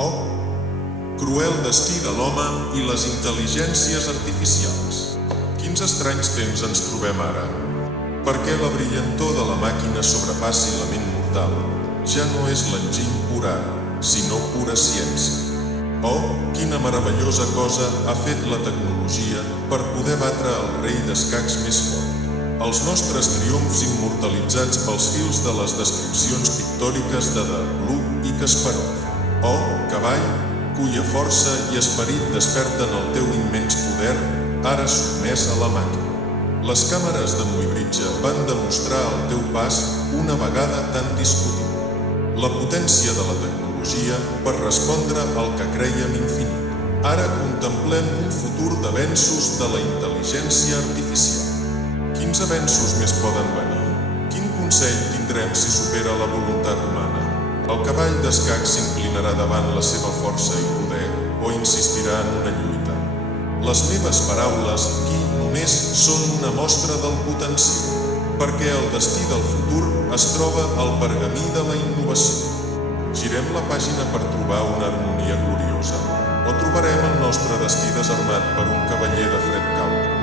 Oh, cruel destí de l'home i les intel·ligències artificials. Quins estranys temps ens trobem ara. Perquè la brillantor de la màquina sobrepassi la ment mortal. Ja no és l'enginy pur ara, sinó pura ciència. Oh, quina meravellosa cosa ha fet la tecnologia per poder batre el rei d'escacs més fort. Els nostres triomfs immortalitzats pels fils de les descripcions pictòriques de Blue i Kasparov. Oh, cavall, cuya força i esperit desperten el teu immens poder, ara sotmès a la màquina. Les càmeres de Muybridge van demostrar el teu pas una vegada tan discutible. La potència de la tecnologia per respondre al que crèiem infinit. Ara contemplem un futur d'avenços de la intel·ligència artificial. Quins avenços més poden venir? Quin consell tindrem si supera la voluntat humana? El cavall d'escac s'inclinarà davant la seva força i poder o insistirà en una lluita? Les meves paraules aquí només són una mostra del potencial, perquè el destí del futur es troba al pergamí de la innovació. Girem la pàgina per trobar una harmonia gloriosa, o trobarem el nostre destí desarmat per un cavaller de fred càlcul.